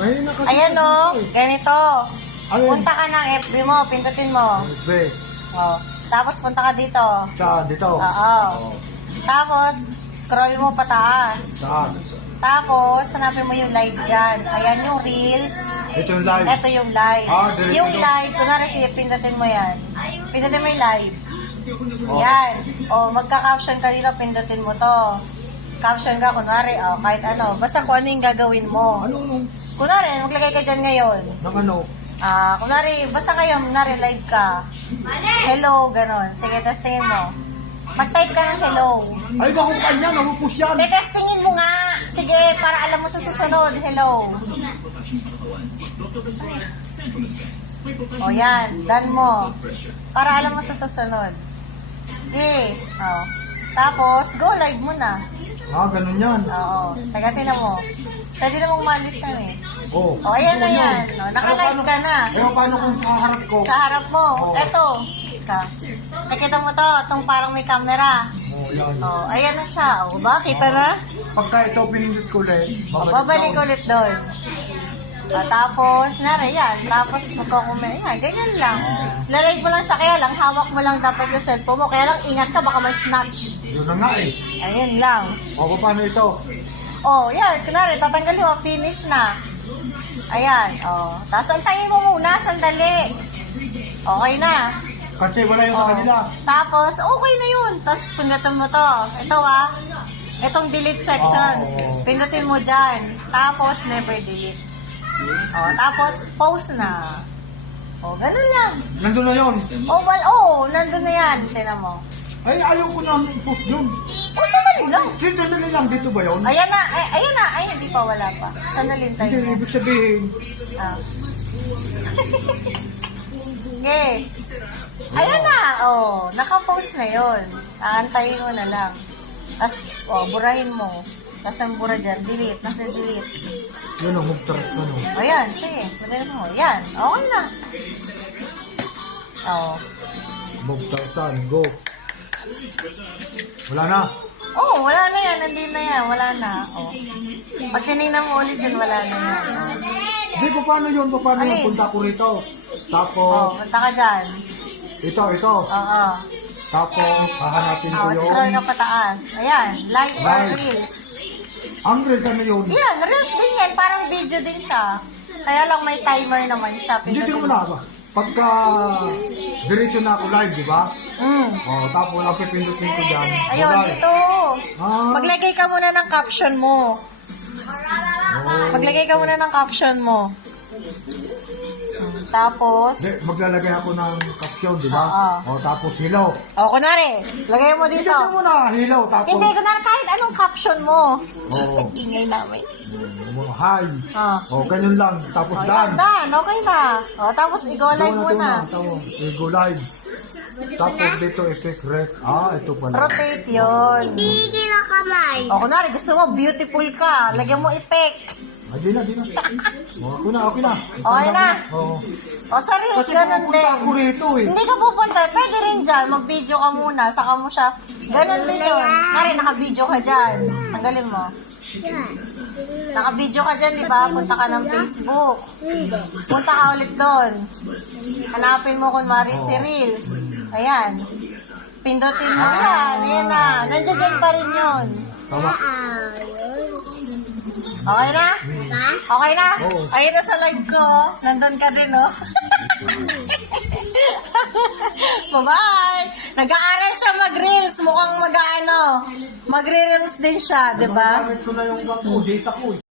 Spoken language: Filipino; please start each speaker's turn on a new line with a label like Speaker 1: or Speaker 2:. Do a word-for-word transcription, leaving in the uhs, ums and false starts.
Speaker 1: Mahina kasi.
Speaker 2: Ayan o, ganito.
Speaker 1: Alin?
Speaker 2: Punta ka ng F B mo, pindutin mo.
Speaker 1: F B.
Speaker 2: Oh. Tapos punta ka dito.
Speaker 1: Saan? Dito?
Speaker 2: Oo. Tapos, scroll mo pataas.
Speaker 1: Saan?
Speaker 2: Tapos, hanapin mo yung live dyan. Ayan yung reels.
Speaker 1: Ito yung live.
Speaker 2: Ito yung live.
Speaker 1: Ah, diretso
Speaker 2: yung
Speaker 1: doon.
Speaker 2: live, kunwari sige, pindutin mo yan. Pindutin mo yung live.
Speaker 1: Oh.
Speaker 2: Yan. O, magka-caption ka dito, pindutin mo to. Caption ka, kunwari, o, kahit ano. Basta kung ano yung gagawin mo.
Speaker 1: Ano, ano?
Speaker 2: Kunwari, maglagay ka dyan ngayon.
Speaker 1: Nang ano?
Speaker 2: Ah, kunwari, basta kayo, kunwari, live ka. Hello, ganon. Sige, testingin mo. Mag-type ka ng hello.
Speaker 1: Ay, bako kanya, namupus yan.
Speaker 2: Tetestingin mo nga. Sige, para alam mo sa susunod. Hello. O yan, done mo. Para alam mo sa susunod. Okay. O. Tapos, go live mo na.
Speaker 1: Ah, ganun yan.
Speaker 2: Oo. Tagatin na mo. Pwede na mong malis yan eh.
Speaker 1: Oh.
Speaker 2: O, ayan na
Speaker 1: Ano
Speaker 2: yan.
Speaker 1: yun?
Speaker 2: O, naka-live
Speaker 1: Ano,
Speaker 2: ka na.
Speaker 1: Eh, paano kung kaharap ko?
Speaker 2: Sa harap mo.
Speaker 1: Oo.
Speaker 2: Eto. Ka. Nakita mo to, itong parang may camera.
Speaker 1: Oh, yan.
Speaker 2: O, ayan na siya. O, ba? Kita na?
Speaker 1: Pagka ito pinindot ko ulit,
Speaker 2: O, babalik
Speaker 1: down.
Speaker 2: ulit doon. Ah, tapos, nara yan. Tapos, magkukumin. Yan, ganyan lang. Lalagay mo lang siya. Kaya lang, hawak mo lang dapat yung cellphone mo. Kaya lang, ingat ka. Baka may snatch.
Speaker 1: Yun na nga eh.
Speaker 2: Ayun lang.
Speaker 1: O, paano ito?
Speaker 2: Oh, yan. Kunwari, tatanggalin mo. Finish na. Ayan. Oh. Tapos, antayin mo muna. Sandali. Okay na.
Speaker 1: Kasi wala yung
Speaker 2: Oh.
Speaker 1: sa kanila.
Speaker 2: Tapos, okay na yun. Tapos, pindutin mo to. Ito ah. Itong delete section.
Speaker 1: Oh.
Speaker 2: Pindutin mo dyan. Tapos, never delete. Oh, tapos, post na. Oh, ganun lang.
Speaker 1: Nandun na yun.
Speaker 2: Oh, well, oh, nandun na yan. Tignan mo.
Speaker 1: Ay, ayaw ko na post yun.
Speaker 2: Oh, sandali lang.
Speaker 1: Dito na lang, dito ba yun?
Speaker 2: Ayan na, ay, ayan na. Ay, hindi pa, wala pa. Sandali tayo.
Speaker 1: Hindi, ibig sabihin.
Speaker 2: Ah. Okay. Ayan na. Oh, naka-post na yun. Aantayin mo na lang. Tapos, oh, burahin mo. Tapos ang bura dyan, delete. Nasa delete.
Speaker 1: Yun ang mugtarat ko, no?
Speaker 2: Ayan, sige. Magaling mo. Yan. Okay na. Oh.
Speaker 1: Mugtaratan, go. Wala na.
Speaker 2: Oh, wala na yan. Nandun na yan. Wala na. Oh. Pag tinignan mo ulit yun, wala na yan.
Speaker 1: Hindi, pa- paano yun? Pa- Paano
Speaker 2: Alin?
Speaker 1: yung punta ko rito?
Speaker 2: Oh,
Speaker 1: Tapos,
Speaker 2: punta ka dyan.
Speaker 1: ito, ito.
Speaker 2: Oo.
Speaker 1: Tapos, hahanapin ko
Speaker 2: Oh, scroll
Speaker 1: yun.
Speaker 2: ka pataas. Ayan. Live or
Speaker 1: Live.
Speaker 2: reels.
Speaker 1: Ang real ano yun?
Speaker 2: Yan, reels din yan. Parang video din siya. Kaya lang may timer naman siya.
Speaker 1: Hindi,
Speaker 2: Pindutin
Speaker 1: tingnan mo na ba? Pagka diretso na ako live, di ba?
Speaker 2: Mm.
Speaker 1: Oh, tapos ang pipindutin ko dyan.
Speaker 2: Ayun,
Speaker 1: Live.
Speaker 2: dito.
Speaker 1: Ah.
Speaker 2: Maglagay ka muna ng caption mo.
Speaker 1: Oh.
Speaker 2: Maglagay ka muna ng caption mo. Hmm, Tapos,
Speaker 1: Hindi, maglalagay ako ng caption, di ba?
Speaker 2: Oo.
Speaker 1: Oh, tapos hello.
Speaker 2: o, kunwari, lagay mo
Speaker 1: Hindi,
Speaker 2: dito.
Speaker 1: tingnan mo na, hello. Tapos,
Speaker 2: Hindi, kunwari, kahit anong caption mo.
Speaker 1: Oo.
Speaker 2: Ingay namin.
Speaker 1: oh, hi.
Speaker 2: Ah.
Speaker 1: Oh, ganyan lang. Tapos
Speaker 2: O, yan,
Speaker 1: done.
Speaker 2: done. Okay na. O, tapos, i-go live
Speaker 1: Ito
Speaker 2: mo na.
Speaker 1: Tapos, eh, go live. Tapos dito, effect rec. Ah, ito pala.
Speaker 2: Rotate yun.
Speaker 3: Hindi kinakamay.
Speaker 2: O, kunwari, gusto mo, beautiful ka. Lagyan mo effect.
Speaker 1: Ah, di na, di na. Oh, okay na, okay na.
Speaker 2: Okay na.
Speaker 1: Oo.
Speaker 2: O, sa reels,
Speaker 1: Kasi
Speaker 2: ganun
Speaker 1: pupunta
Speaker 2: din.
Speaker 1: ako rito eh.
Speaker 2: Hindi ka pupunta. Pwede rin dyan. Mag-video ka muna. Saka mo siya. Ganun din yun. Mari, naka-video ka dyan. Tanggalin mo.
Speaker 3: Yan.
Speaker 2: Naka-video ka dyan, di ba? Punta ka ng Facebook.
Speaker 3: Hindi.
Speaker 2: Punta ka ulit doon. Hanapin mo kunwari si Reels. Ayan. Pindutin mo yan. Ayan na. Nandiyan dyan pa rin yun.
Speaker 1: Tama.
Speaker 3: Ah, yun.
Speaker 2: Okay na?
Speaker 3: Ha?
Speaker 2: Okay na?
Speaker 1: Oo.
Speaker 2: Ayun na sa live ko. Nandun ka din, oh. Bye-bye! Nag-aaral siya mag-reels. Mukhang mag-ano. Magre-reels din siya, di ba?
Speaker 1: Gamit ko na yung data ko eh.